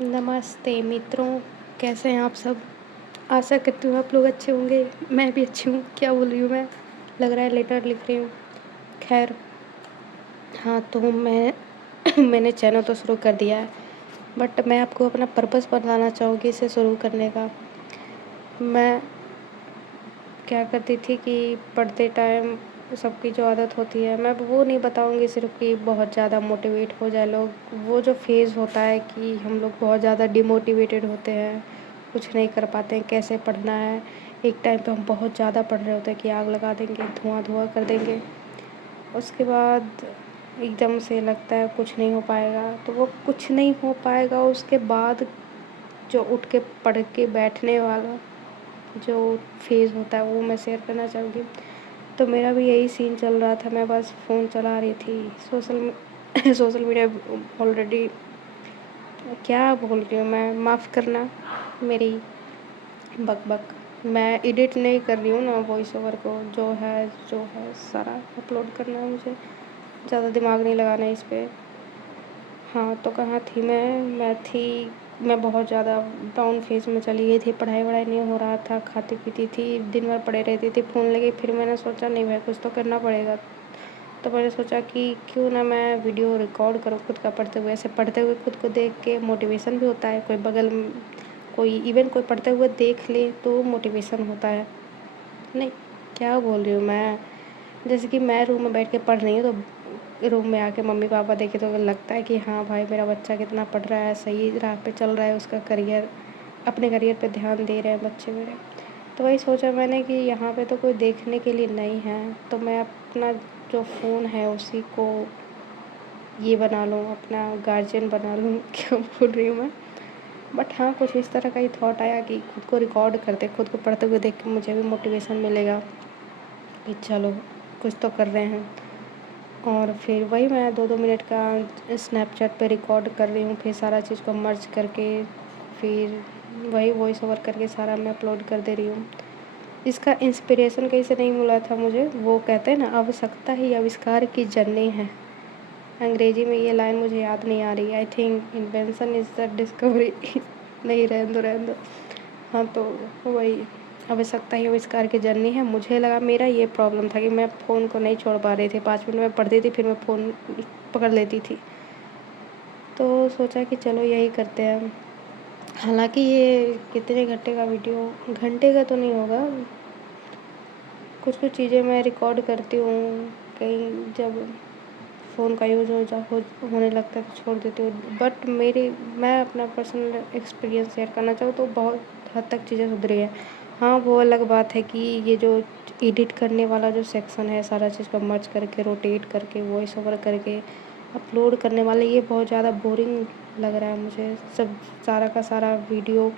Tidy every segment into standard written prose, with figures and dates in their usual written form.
नमस्ते मित्रों, कैसे हैं आप सब? आशा करती हूँ आप लोग अच्छे होंगे। मैं भी अच्छी हूँ। क्या बोल रही हूँ मैं? लग रहा है लेटर लिख रही हूँ। खैर, हाँ, तो मैं मैंने चैनल तो शुरू कर दिया है, बट मैं आपको अपना पर्पस बताना चाहूँगी इसे शुरू करने का। मैं क्या करती थी कि पढ़ते टाइम सबकी जो आदत होती है, मैं वो नहीं बताऊँगी सिर्फ़ कि बहुत ज़्यादा मोटिवेट हो जाए लोग। वो जो फ़ेज़ होता है कि हम लोग बहुत ज़्यादा डिमोटिवेटेड होते हैं, कुछ नहीं कर पाते हैं, कैसे पढ़ना है। एक टाइम पे हम बहुत ज़्यादा पढ़ रहे होते हैं कि आग लगा देंगे, धुआँ-धुआँ कर देंगे। उसके बाद एकदम से लगता है कुछ नहीं हो पाएगा, तो वो कुछ नहीं हो पाएगा उसके बाद जो उठ के पढ़ के बैठने वाला जो फ़ेज़ होता है वो मैं शेयर करना चाहूँगी। तो मेरा भी यही सीन चल रहा था, मैं बस फ़ोन चला रही थी। सोशल मीडिया ऑलरेडी क्या बोल रही हूँ मैं, माफ़ करना मेरी बक-बक। मैं एडिट नहीं कर रही हूँ ना वॉइस ओवर को, जो है सारा अपलोड करना है मुझे, ज़्यादा दिमाग नहीं लगाना है इस पे। हाँ, तो कहाँ थी मैं? मैं बहुत ज़्यादा डाउन फ़ेज़ में चली गई थी, पढ़ाई-वढ़ाई नहीं हो रहा था, खाती-पीती थी, दिन भर पड़े रहती थी फ़ोन लेके। फिर मैंने सोचा नहीं भाई कुछ तो करना पड़ेगा। तो मैंने सोचा कि क्यों ना मैं वीडियो रिकॉर्ड करूँ खुद का पढ़ते हुए। ऐसे पढ़ते हुए खुद को देख के मोटिवेशन भी होता है, कोई बगल में कोई पढ़ते हुए देख ले तो मोटिवेशन होता है। नहीं, क्या बोल रही हूँ मैं? जैसे कि मैं रूम में बैठ के पढ़ रही हूँ तो रूम में आके मम्मी-पापा देखें तो लगता है कि हाँ भाई मेरा बच्चा कितना पढ़ रहा है, सही राह पे चल रहा है, उसका करियर अपने करियर पे ध्यान दे रहे हैं बच्चे मेरे। तो वही सोचा मैंने कि यहाँ पे तो कोई देखने के लिए नहीं है, तो मैं अपना जो फ़ोन है उसी को ये बना लूँ, अपना गार्जियन बना लूँ। क्या बोल रही हूँ मैं? बट हाँ, कुछ इस तरह का ही थॉट आया कि खुद को रिकॉर्ड करते, खुद को पढ़ते हुए देख के मुझे भी मोटिवेशन मिलेगा कि चलो कुछ तो कर रहे हैं। और फिर वही मैं 2-2 मिनट का स्नैपचैट पे रिकॉर्ड कर रही हूँ, फिर सारा चीज़ को मर्ज करके फिर वही वॉइस ओवर करके सारा मैं अपलोड कर दे रही हूँ। इसका इंस्पिरेशन कहीं से नहीं मिला था मुझे, वो कहते हैं ना आवश्यकता ही आविष्कार की जननी है। अंग्रेजी में ये लाइन मुझे याद नहीं आ रही है। I think invention is the discovery नहीं रहने दो। हाँ, तो वही आवश्यकता ही आविष्कार की जननी है। मुझे लगा मेरा ये प्रॉब्लम था कि मैं फ़ोन को नहीं छोड़ पा रही थी। 5 मिनट में पढ़ती थी फिर मैं फ़ोन पकड़ लेती थी। तो सोचा कि चलो यही करते हैं। हालाँकि ये कितने घंटे का वीडियो, घंटे का तो नहीं होगा, कुछ-कुछ चीज़ें मैं रिकॉर्ड करती हूँ, कहीं जब फ़ोन का यूज़ होने लगता है तो छोड़ देती हूँ। बट मैं अपना पर्सनल एक्सपीरियंस शेयर करना चाहूँ तो बहुत हद तक चीज़ें सुधरी हैं। हाँ, वो अलग बात है कि ये जो एडिट करने वाला जो सेक्शन है, सारा चीज़ को मर्ज करके, रोटेट करके, वॉइस ओवर करके अपलोड करने वाला, ये बहुत ज़्यादा बोरिंग लग रहा है मुझे। सब सारा का सारा वीडियो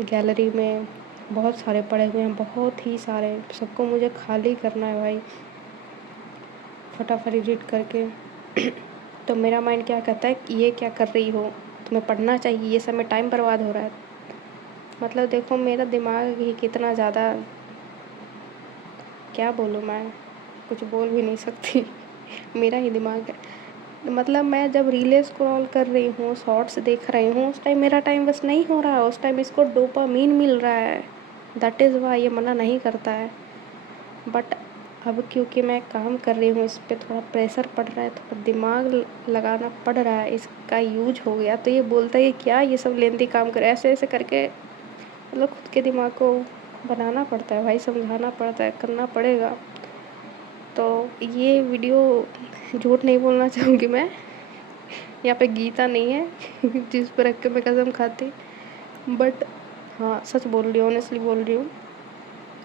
गैलरी में बहुत सारे पड़े हुए हैं, बहुत ही सारे, सबको मुझे खाली करना है भाई, फटाफट एडिट करके। तो मेरा माइंड क्या कहता है कि ये क्या कर रही हो? तुम्हें पढ़ना चाहिए, ये सब में टाइम बर्बाद हो रहा है। मतलब देखो मेरा दिमाग ही कितना ज़्यादा, क्या बोलूँ मैं? कुछ बोल भी नहीं सकती। मेरा ही दिमाग है। मतलब मैं जब रीलें स्क्रॉल कर रही हूँ, शॉर्ट्स देख रही हूँ, उस टाइम मेरा टाइम वेस्ट नहीं हो रहा है, उस टाइम इसको डोपामाइन मिल रहा है। दैट इज़ व्हाई ये मना नहीं करता है। बट अब क्योंकि मैं काम कर रही हूँ, इस पे थोड़ा प्रेशर पड़ रहा है, थोड़ा दिमाग लगाना पड़ रहा है, इसका यूज हो गया, तो ये बोलता है कि क्या ये सब लेंदी काम करे, ऐसे ऐसे करके मतलब खुद के दिमाग को बनाना पड़ता है भाई, समझाना पड़ता है, करना पड़ेगा। तो ये वीडियो, झूठ नहीं बोलना चाहूँगी मैं, यहाँ पे गीता नहीं है जिस पर रख के मैं कसम खाती। बट हाँ, सच बोल रही हूँ, ऑनेस्टली बोल रही हूँ।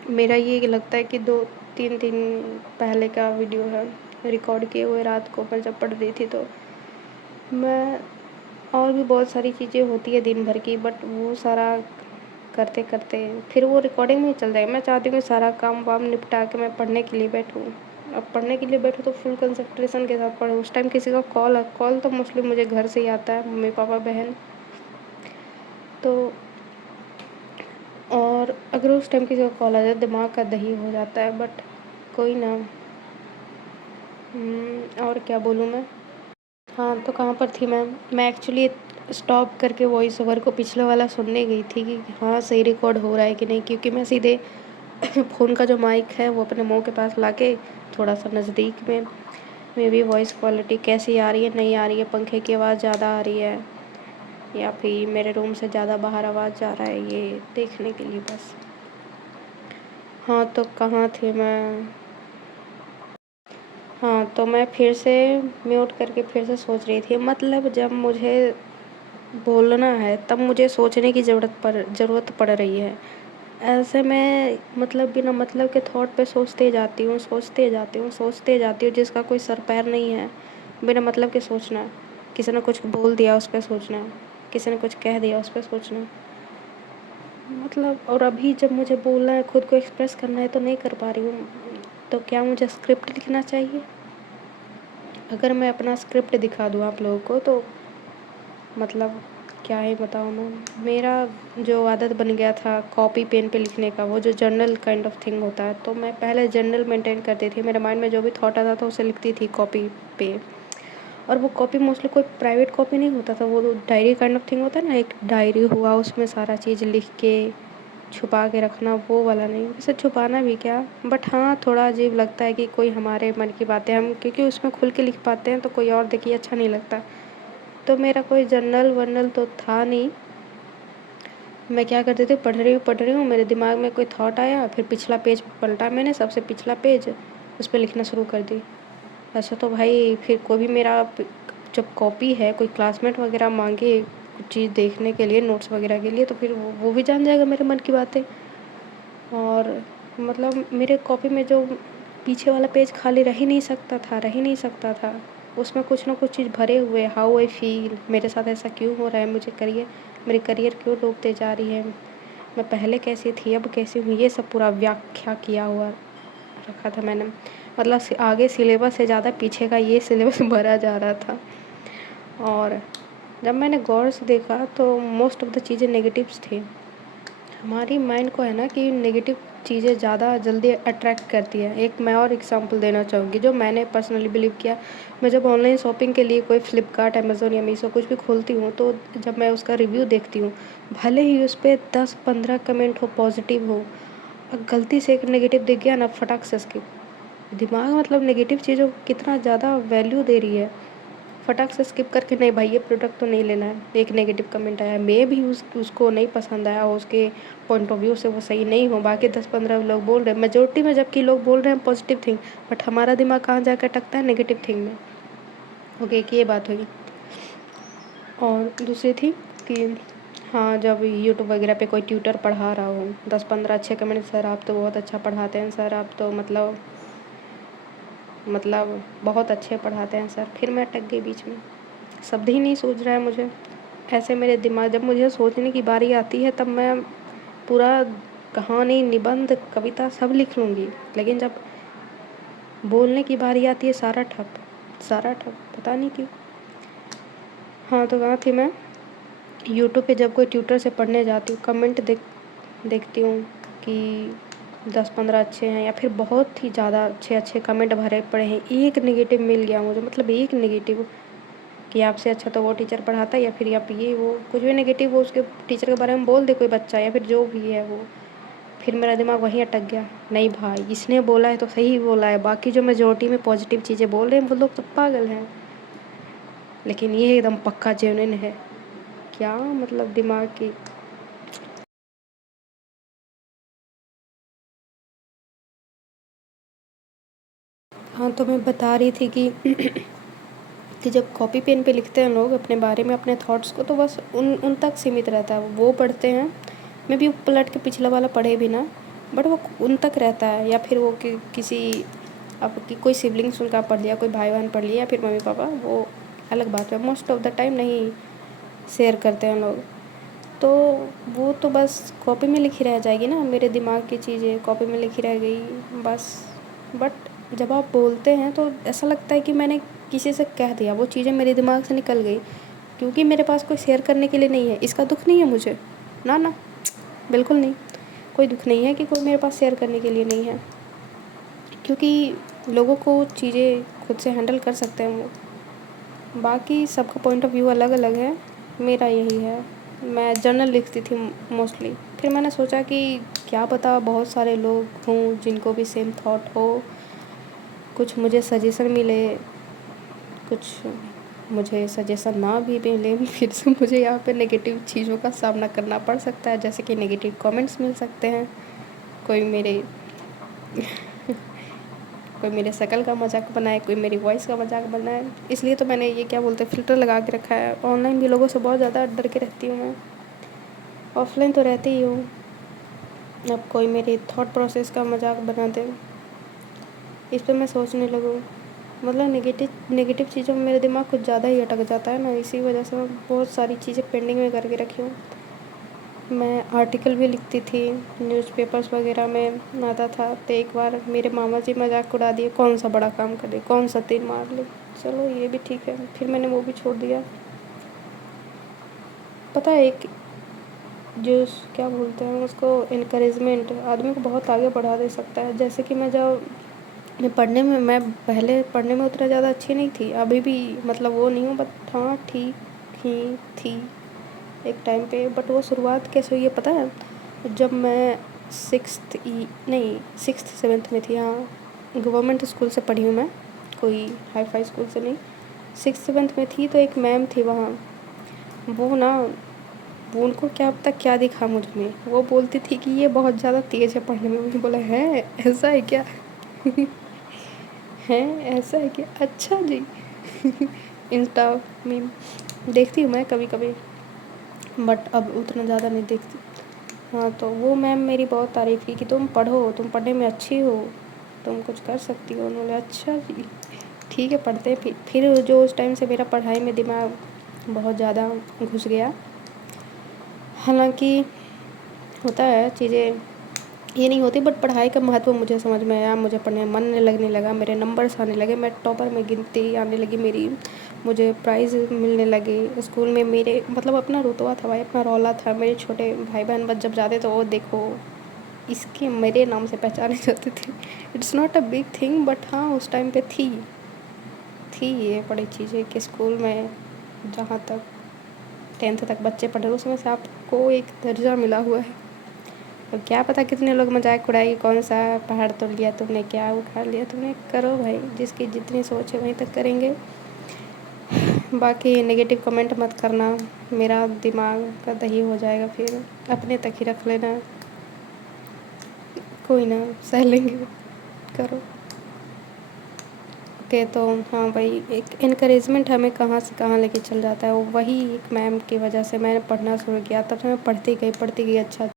मेरा ये लगता है कि 2-3 दिन पहले का वीडियो है, रिकॉर्ड किए हुए, रात को मैं जब पढ़ रही थी तो मैं, और भी बहुत सारी चीज़ें होती है दिन भर की, बट वो सारा करते-करते फिर वो रिकॉर्डिंग में ही चल जाएगा। मैं चाहती हूँ कि सारा काम-वाम निपटा के मैं पढ़ने के लिए बैठूँ। अब पढ़ने के लिए बैठूँ तो फुल कंसंट्रेशन के साथ पढूँ। उस टाइम किसी का कॉल तो मोस्टली मुझे घर से ही आता है, मम्मी-पापा, बहन। तो और अगर उस टाइम किसी का कॉल आ जाए दिमाग का दही हो जाता है, बट कोई ना। और क्या बोलूँ मैं? हाँ, तो कहाँ पर थी मैं? मैं एक्चुअली स्टॉप करके वॉइस ओवर को पिछला वाला सुनने गई थी कि हाँ सही रिकॉर्ड हो रहा है कि नहीं, क्योंकि मैं सीधे फ़ोन का जो माइक है वो अपने मुंह के पास लाके थोड़ा सा नज़दीक में मे बी वॉइस क्वालिटी कैसी आ रही है, नहीं आ रही है, पंखे की आवाज़ ज़्यादा आ रही है या फिर मेरे रूम से ज़्यादा बाहर आवाज़ जा रहा है, ये देखने के लिए बस। हाँ तो कहाँ थी मैं? हाँ तो मैं फिर से म्यूट करके फिर से सोच रही थी, मतलब जब मुझे बोलना है तब मुझे सोचने की ज़रूरत पड़ रही है। ऐसे में मतलब बिना मतलब के थॉट पे सोचते जाती हूँ, सोचते जाती हूँ, सोचते जाती हूँ, जिसका कोई सर पैर नहीं है। बिना मतलब के सोचना, किसी ने कुछ बोल दिया उस पे सोचना, किसी ने कुछ कह दिया उस पे सोचना, मतलब। और अभी जब मुझे बोलना है, खुद को एक्सप्रेस करना है तो नहीं कर पा रही हूँ। तो क्या मुझे स्क्रिप्ट लिखना चाहिए? अगर मैं अपना स्क्रिप्ट दिखा दूँ आप लोगों को तो मतलब क्या ही बताऊँ मैं। मेरा जो आदत बन गया था कॉपी पेन पे लिखने का, वो जो जर्नल काइंड ऑफ थिंग होता है, तो मैं पहले जर्नल मेंटेन करती थी। मेरे माइंड में जो भी थॉट आता था उसे लिखती थी कॉपी पे। और वो कॉपी मोस्टली कोई प्राइवेट कॉपी नहीं होता था, वो डायरी काइंड ऑफ थिंग होता है ना, एक डायरी हुआ उसमें सारा चीज़ लिख के छुपा के रखना, वो वाला नहीं। वैसे छुपाना भी क्या, बट हाँ थोड़ा अजीब लगता है कि कोई हमारे मन की बातें हम, क्योंकि उसमें खुल के लिख पाते हैं तो कोई और देखिए अच्छा नहीं लगता। तो मेरा कोई जर्नल वर्नल तो था नहीं। मैं क्या करती थी, पढ़ रही हूँ, मेरे दिमाग में कोई थॉट आया, फिर पिछला पेज पलटा मैंने, सबसे पिछला पेज, उस पर लिखना शुरू कर दी। ऐसा तो भाई फिर कोई भी मेरा जब कॉपी है, कोई क्लासमेट वगैरह मांगे कुछ चीज़ देखने के लिए, नोट्स वगैरह के लिए, तो फिर वो भी जान जाएगा मेरे मन की बातें। और मतलब मेरे कॉपी में जो पीछे वाला पेज खाली रह ही नहीं सकता था, रह ही नहीं सकता था। उसमें कुछ ना कुछ चीज़ भरे हुए, हाउ आई फील, मेरे साथ ऐसा क्यों हो रहा है, मेरी करियर क्यों डूबते जा रही है, मैं पहले कैसी थी अब कैसी हूँ, ये सब पूरा व्याख्या किया हुआ रखा था मैंने। मतलब आगे सिलेबस से ज़्यादा पीछे का ये सिलेबस भरा जा रहा था। और जब मैंने गौर से देखा तो मोस्ट ऑफ द चीज़ें नेगेटिव्स थी। हमारी माइंड को है ना कि नेगेटिव चीज़ें ज़्यादा जल्दी अट्रैक्ट करती है। एक मैं और एग्जांपल देना चाहूँगी जो मैंने पर्सनली बिलीव किया। मैं जब ऑनलाइन शॉपिंग के लिए कोई फ्लिपकार्ट, अमेज़न या मीशो कुछ भी खोलती हूँ, तो जब मैं उसका रिव्यू देखती हूँ, भले ही उस पे 10-15 कमेंट हो पॉजिटिव हो, गलती से एक नेगेटिव दिख गया ना, फटाक से स्किप। दिमाग मतलब नेगेटिव चीज़ों को कितना ज़्यादा वैल्यू दे रही है, फटाक से स्किप करके नहीं भाई ये प्रोडक्ट तो नहीं लेना है। एक नेगेटिव कमेंट आया, मे भी उसको नहीं पसंद आया हो, उसके पॉइंट ऑफ व्यू से वो सही नहीं हो, बाकी 10-15 लोग बोल रहे हैं मेजोरिटी में, जबकि लोग बोल रहे हैं पॉजिटिव थिंग, बट हमारा दिमाग कहाँ जाकर अटकता है, नेगेटिव थिंग में। ओके, कि ये बात हुई। और दूसरी थी कि हाँ, जब यूट्यूब वगैरह पे कोई ट्यूटर पढ़ा रहा हो, 10-15 अच्छे कमेंट, सर आप तो बहुत अच्छा पढ़ाते हैं, सर आप तो मतलब बहुत अच्छे पढ़ाते हैं सर। फिर मैं अटक गई बीच में, शब्द ही नहीं सूझ रहा है मुझे। ऐसे मेरे दिमाग, जब मुझे सोचने की बारी आती है तब मैं पूरा कहानी, निबंध, कविता सब लिख लूँगी, लेकिन जब बोलने की बारी आती है सारा ठप, सारा ठप, पता नहीं क्यों। हाँ तो कहाँ थी मैं? यूट्यूब पे जब कोई ट्यूटर से पढ़ने जाती हूँ, कमेंट देखती हूँ कि 10-15 अच्छे हैं या फिर बहुत ही ज़्यादा अच्छे अच्छे कमेंट भरे पड़े हैं, एक नेगेटिव मिल गया मुझे, मतलब एक नेगेटिव कि आपसे अच्छा तो वो टीचर पढ़ाता है, या फिर आप ये वो कुछ भी नेगेटिव वो उसके टीचर के बारे में बोल दे कोई बच्चा या फिर जो भी है वो, फिर मेरा दिमाग वहीं अटक गया। नहीं भाई, इसने बोला है तो सही बोला है, बाकी जो मेजोरिटी में पॉजिटिव चीज़ें बोल रहे हैं वो लोग तो पागल हैं, लेकिन ये एकदम पक्का जेन्युइन है। क्या मतलब दिमाग की। हाँ तो मैं बता रही थी कि जब कॉपी पेन पे लिखते हैं लोग अपने बारे में, अपने थॉट्स को, तो बस उन तक सीमित रहता है, वो पढ़ते हैं। मैं भी पलट के पिछला वाला पढ़े भी ना, बट वो उन तक रहता है, या फिर वो किसी अब की कोई सिबलिंग्स उनका पढ़ लिया, कोई भाई बहन पढ़ लिया, या फिर मम्मी पापा, वो अलग बात है। मोस्ट ऑफ द टाइम नहीं शेयर करते हैं लोग, तो वो तो बस कॉपी में लिखी रह जाएगी ना, मेरे दिमाग की चीज़ें कॉपी में लिखी रह गई बस। बट जब आप बोलते हैं तो ऐसा लगता है कि मैंने किसी से कह दिया, वो चीज़ें मेरे दिमाग से निकल गई, क्योंकि मेरे पास कोई शेयर करने के लिए नहीं है। इसका दुख नहीं है मुझे, ना ना, बिल्कुल नहीं, कोई दुख नहीं है कि कोई मेरे पास शेयर करने के लिए नहीं है, क्योंकि लोगों को चीज़ें खुद से हैंडल कर सकते हैं वो। बाकी सबका पॉइंट ऑफ व्यू अलग अलग है, मेरा यही है। मैं जर्नल लिखती थी मोस्टली। फिर मैंने सोचा कि क्या पता बहुत सारे लोग हों जिनको भी सेम थॉट हो, कुछ मुझे सजेशन मिले, कुछ मुझे सजेशन ना भी मिले, फिर से मुझे यहाँ पे नेगेटिव चीज़ों का सामना करना पड़ सकता है, जैसे कि नेगेटिव कमेंट्स मिल सकते हैं, कोई मेरे कोई मेरे शक्ल का मजाक बनाए, कोई मेरी वॉइस का मजाक बनाए। इसलिए तो मैंने ये क्या बोलते हैं फ़िल्टर लगा के रखा है। ऑनलाइन भी लोगों से बहुत ज़्यादा डर के रहती हूँ मैं, ऑफलाइन तो रहती ही हूँ। अब कोई मेरे थॉट प्रोसेस का मजाक बना दे, इस पर मैं सोचने लगूँ, मतलब नेगेटिव नेगेटिव चीज़ों में मेरा दिमाग कुछ ज़्यादा ही अटक जाता है ना, इसी वजह से मैं बहुत सारी चीज़ें पेंडिंग में करके रखी हूँ। मैं आर्टिकल भी लिखती थी, न्यूज़पेपर्स वगैरह में आता था, तो एक बार मेरे मामा जी मजाक उड़ा दिए, कौन सा बड़ा काम करे, कौन सा तीर मार ले। चलो ये भी ठीक है, फिर मैंने वो भी छोड़ दिया। पता है एक जो क्या बोलते हैं उसको, इनकरेजमेंट आदमी को बहुत आगे बढ़ा दे सकता है। जैसे कि मैं पहले पढ़ने में उतना ज़्यादा अच्छी नहीं थी, अभी भी मतलब वो नहीं हूँ, बट हाँ ठीक ही थी एक टाइम पे। बट वो शुरुआत कैसे हुई है पता है, जब मैं सिक्स्थ सेवन्थ में थी। हाँ, गवर्नमेंट स्कूल से पढ़ी हूँ मैं, कोई हाई फाई स्कूल से नहीं। सिक्स्थ सेवन्थ में थी तो एक मैम थी वहाँ, वो ना, वो उनको क्या पता क्या दिखा मुझ में, वो बोलती थी कि ये बहुत ज़्यादा तेज़ है पढ़ने में। मुझे बोला है ऐसा है क्या? है ऐसा है क्या, अच्छा जी। इंस्टा में देखती हूँ मैं कभी कभी, बट अब उतना ज़्यादा नहीं देखती। हाँ, तो वो मैम मेरी बहुत तारीफ़ की कि तुम पढ़ो, तुम पढ़ने में अच्छी हो, तुम कुछ कर सकती हो। उन्होंने अच्छा जी ठीक है पढ़ते हैं। फिर जो उस टाइम से मेरा पढ़ाई में दिमाग बहुत ज़्यादा घुस गया। हालांकि होता है चीज़ें ये नहीं होती, बट पढ़ाई का महत्व मुझे समझ में आया, मुझे पढ़ने में मन लगने लगा, मेरे नंबर्स आने लगे, मैं टॉपर में गिनती आने लगी मेरी, मुझे प्राइज़ मिलने लगे स्कूल में। मेरे मतलब अपना रुतबा था भाई, अपना रौला था। मेरे छोटे भाई बहन बस जब जाते तो वो देखो इसके मेरे नाम से पहचाने जाते थे। It's not a big thing, but हाँ उस टाइम पे थी ये बड़ी चीज़ें कि स्कूल में जहाँ तक 10th तक बच्चे पढ़ रहे उसमें से आपको एक दर्जा मिला हुआ है। तो क्या पता कितने लोग मजाक उड़ाएंगे, कौन सा पहाड़ तोड़ लिया तुमने, क्या उखाड़ लिया तुमने। करो भाई, जिसकी जितनी सोच है वहीं तक करेंगे। बाकी नेगेटिव कमेंट मत करना, मेरा दिमाग का दही हो जाएगा, फिर अपने तक ही रख लेना, कोई ना सह लेंगे। करो ओके। तो हाँ भाई, एक इनकरेजमेंट हमें कहाँ से कहाँ लेके चल जाता है, वही एक मैम की वजह से मैंने पढ़ना शुरू किया। तब से मैं पढ़ती गई अच्छा